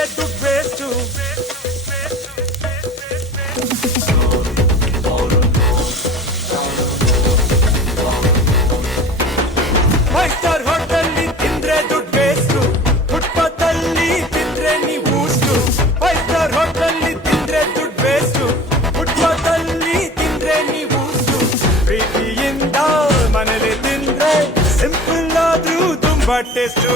ತಿಂದ್ರೆ ದುಡ್ಡು waste. Five star ಹೋಟೆಲ್ಲಿ ತಿಂದ್ರೆ ದುಡ್ಡು ವೇಸ್ಟು. ಫುಟ್ಪಾತ್ ಅಲ್ಲಿ ತಿಂದ್ರೆ ನೀವು ಊಷ್ಟು. ಫೈವ್ ಸ್ಟಾರ್ ಹೋಟೆಲ್ಲಿ ತಿಂದ್ರೆ ದುಡ್ಡು ವೇಸ್ಟು. ಫುಟ್ಪಾತ್ ಅಲ್ಲಿ ತಿಂದ್ರೆ ನೀವು ಊಷ್ಟು. ಪ್ರೀತಿಯಿಂದ ಮನೇಲಿ ತಿಂದ್ರೆ ಸಿಂಪಲ್ ಆದ್ರೂ ತುಂಬಾ ಟೇಸ್ಟು.